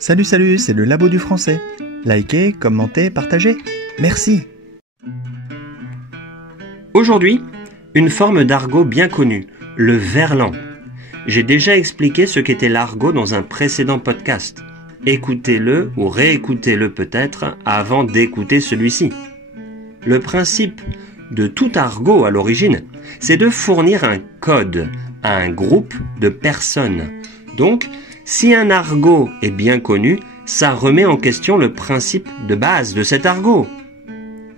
Salut, c'est le Labo du français. Likez, commentez, partagez. Merci. Aujourd'hui, une forme d'argot bien connue, le verlan. J'ai déjà expliqué ce qu'était l'argot dans un précédent podcast. Écoutez-le ou réécoutez-le peut-être avant d'écouter celui-ci. Le principe de tout argot à l'origine, c'est de fournir un code à un groupe de personnes. Donc, si un argot est bien connu, ça remet en question le principe de base de cet argot.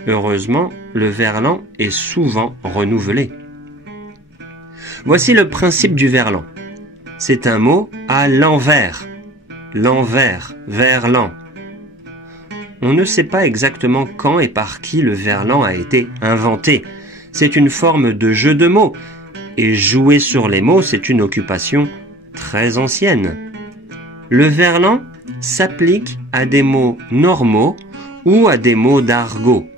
Heureusement, le verlan est souvent renouvelé. Voici le principe du verlan. C'est un mot à l'envers. L'envers, verlan. On ne sait pas exactement quand et par qui le verlan a été inventé. C'est une forme de jeu de mots. Et jouer sur les mots, c'est une occupation très ancienne. Le verlan s'applique à des mots normaux ou à des mots d'argot.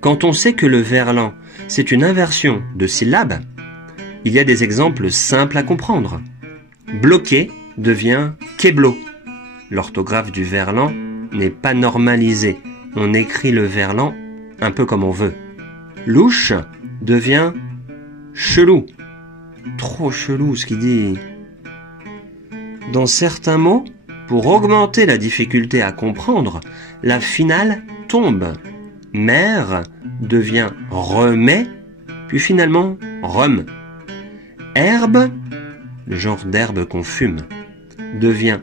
Quand on sait que le verlan, c'est une inversion de syllabes, il y a des exemples simples à comprendre. Bloqué devient keblo. L'orthographe du verlan n'est pas normalisée. On écrit le verlan un peu comme on veut. Louche devient chelou. Trop chelou ce qu'il dit. Dans certains mots, pour augmenter la difficulté à comprendre, la finale tombe. Mère devient remet, puis finalement rhum. Herbe, le genre d'herbe qu'on fume, devient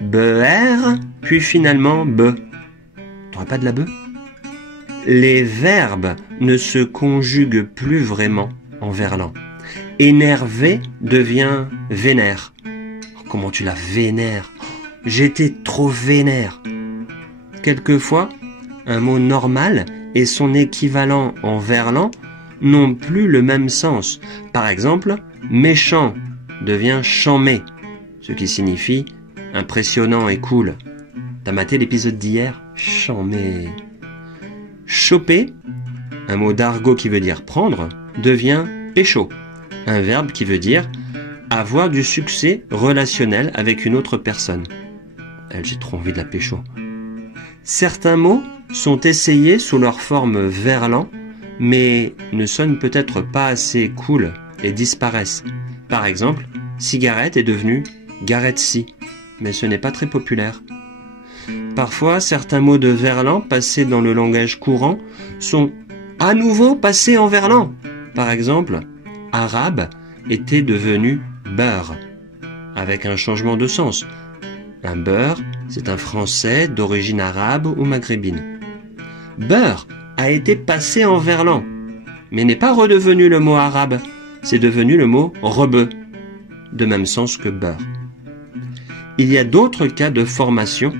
beère, puis finalement be. T'aurais pas de la be? Les verbes ne se conjuguent plus vraiment en verlan. Énervé devient vénère. Comment tu la vénères? J'étais trop vénère. Quelquefois, un mot normal et son équivalent en verlan n'ont plus le même sens. Par exemple, méchant devient chamé, ce qui signifie impressionnant et cool. T'as maté l'épisode d'hier? Chamé. Choper, un mot d'argot qui veut dire prendre, devient pécho, un verbe qui veut dire avoir du succès relationnel avec une autre personne. J'ai trop envie de la pécho. Certains mots sont essayés sous leur forme verlan, mais ne sonnent peut-être pas assez cool et disparaissent. Par exemple, cigarette est devenue garetsi, mais ce n'est pas très populaire. Parfois, certains mots de verlan passés dans le langage courant sont à nouveau passés en verlan. Par exemple, arabe était devenu beurre, avec un changement de sens. Un beurre, c'est un français d'origine arabe ou maghrébine. Beurre a été passé en verlan, mais n'est pas redevenu le mot arabe, c'est devenu le mot rebeu, de même sens que beurre. Il y a d'autres cas de formation,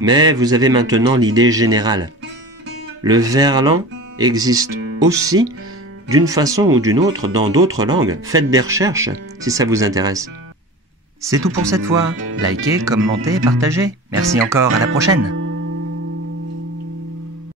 mais vous avez maintenant l'idée générale. Le verlan existe aussi d'une façon ou d'une autre dans d'autres langues. Faites des recherches si ça vous intéresse. C'est tout pour cette fois. Likez, commentez, partagez. Merci encore, à la prochaine.